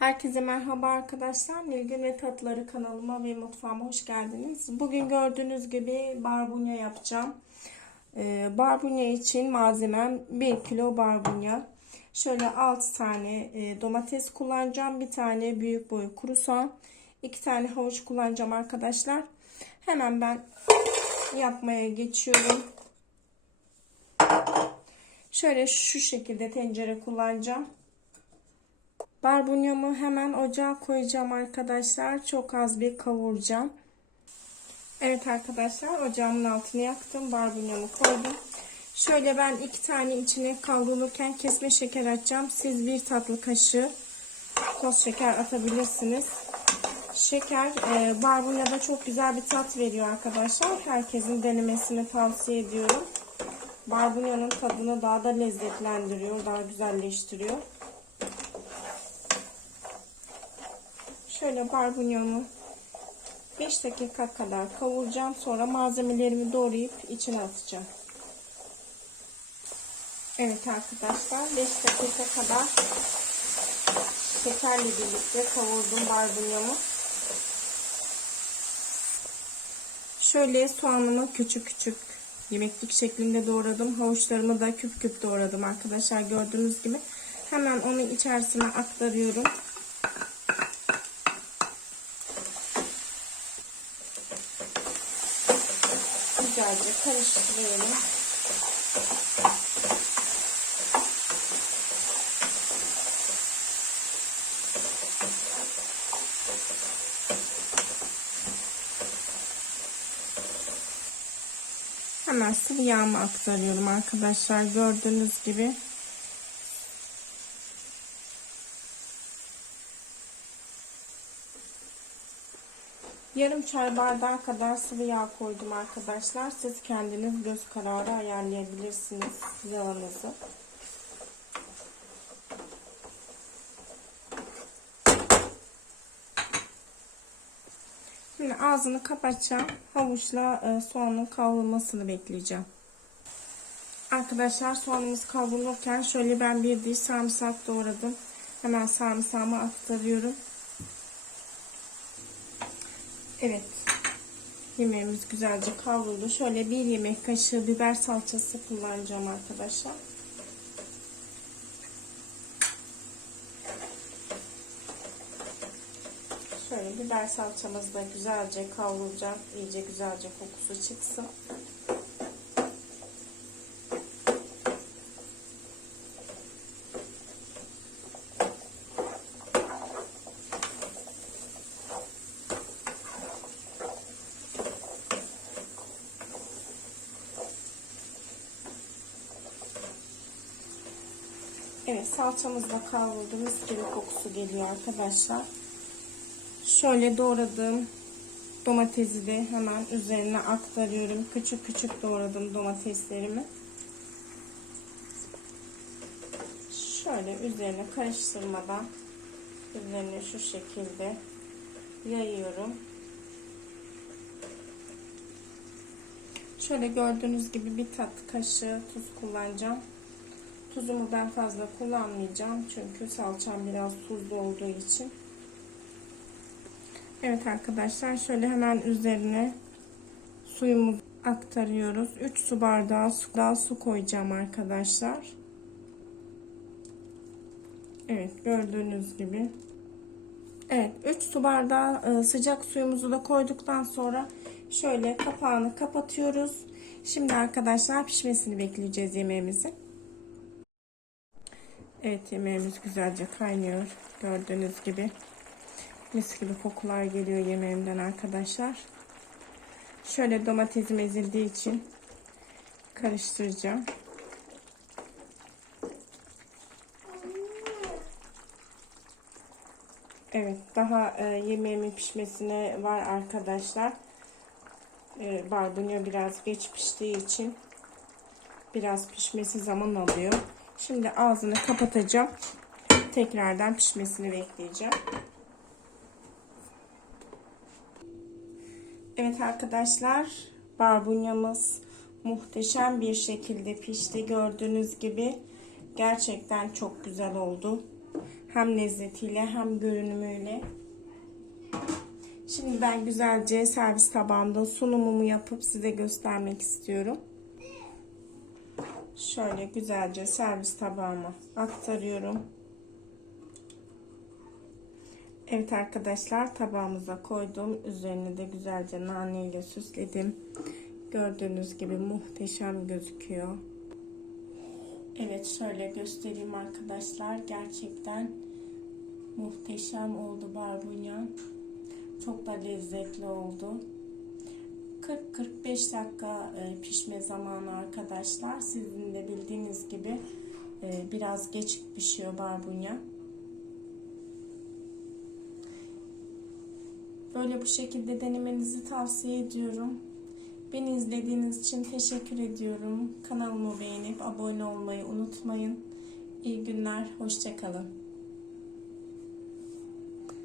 Herkese merhaba arkadaşlar. Nilgün ve Tatları kanalıma ve mutfağıma hoş geldiniz. Bugün gördüğünüz gibi barbunya yapacağım. Ee, barbunya için malzemem 1 kilo barbunya. Şöyle 6 tane e, domates kullanacağım. Bir tane büyük boy kuru soğan. 2 tane havuç kullanacağım arkadaşlar. Hemen ben yapmaya geçiyorum. Şöyle şu şekilde tencere kullanacağım. Barbunyamı hemen ocağa koyacağım arkadaşlar. Çok az bir kavuracağım. Evet arkadaşlar ocağımın altını yaktım. Barbunyamı koydum. Şöyle ben iki tane içine kavrulurken kesme şeker atacağım. Siz bir tatlı kaşığı toz şeker atabilirsiniz. Şeker e, barbunyada çok güzel bir tat veriyor arkadaşlar. Herkesin denemesini tavsiye ediyorum. Barbunyanın tadını daha da lezzetlendiriyor. Daha güzelleştiriyor. Şöyle barbunyamı 5 dakika kadar kavuracağım. Sonra malzemelerimi doğrayıp içine atacağım. Evet arkadaşlar 5 dakika kadar şekerle birlikte kavurdum barbunyamı. Şöyle soğanımı küçük küçük yemeklik şeklinde doğradım. Havuçlarımı da küp küp doğradım arkadaşlar gördüğünüz gibi. Hemen onu içerisine aktarıyorum. güzelce karıştırıyorum. Hemen sıvı yağımı aktarıyorum arkadaşlar. Gördüğünüz gibi. Yarım çay bardağı kadar sıvı yağ koydum arkadaşlar. Siz kendiniz göz kararı ayarlayabilirsiniz yağınızı. Şimdi ağzını kapatacağım. Havuçla e, soğanın kavrulmasını bekleyeceğim. Arkadaşlar soğanımız kavrulurken şöyle ben bir diş sarımsak doğradım. Hemen sarımsağımı aktarıyorum. Evet. Yemeğimiz güzelce kavruldu. Şöyle bir yemek kaşığı biber salçası kullanacağım arkadaşlar. Şöyle biber salçamız da güzelce kavrulacak. İyice güzelce kokusu çıksın. Evet salçamız da kavruldu. Mis gibi kokusu geliyor arkadaşlar. Şöyle doğradığım domatesi de hemen üzerine aktarıyorum. Küçük küçük doğradım domateslerimi. Şöyle üzerine karıştırmadan üzerine şu şekilde yayıyorum. Şöyle gördüğünüz gibi bir tatlı kaşığı tuz kullanacağım. Tuzumu ben fazla kullanmayacağım. Çünkü salçam biraz tuzlu olduğu için. Evet arkadaşlar şöyle hemen üzerine suyumu aktarıyoruz. 3 su bardağı su, daha su koyacağım arkadaşlar. Evet gördüğünüz gibi. Evet 3 su bardağı sıcak suyumuzu da koyduktan sonra şöyle kapağını kapatıyoruz. Şimdi arkadaşlar pişmesini bekleyeceğiz yemeğimizi. Evet yemeğimiz güzelce kaynıyor. Gördüğünüz gibi. Mis gibi kokular geliyor yemeğimden arkadaşlar. Şöyle domatesim ezildiği için karıştıracağım. Evet daha e, yemeğimin pişmesine var arkadaşlar. E, barbunya biraz geç piştiği için biraz pişmesi zaman alıyor. Şimdi ağzını kapatacağım. Tekrardan pişmesini bekleyeceğim. Evet arkadaşlar barbunyamız muhteşem bir şekilde pişti. Gördüğünüz gibi gerçekten çok güzel oldu. Hem lezzetiyle hem görünümüyle. Şimdi ben güzelce servis tabağımda sunumumu yapıp size göstermek istiyorum. Şöyle güzelce servis tabağıma aktarıyorum. Evet arkadaşlar tabağımıza koydum. Üzerine de güzelce nane ile süsledim. Gördüğünüz gibi muhteşem gözüküyor. Evet şöyle göstereyim arkadaşlar. Gerçekten muhteşem oldu barbunya. Çok da lezzetli oldu. 40-45 dakika e, pişme zamanı arkadaşlar. Sizin de bildiğiniz gibi e, biraz geç pişiyor barbunya. Böyle bu şekilde denemenizi tavsiye ediyorum. Beni izlediğiniz için teşekkür ediyorum. Kanalımı beğenip abone olmayı unutmayın. İyi günler, hoşçakalın.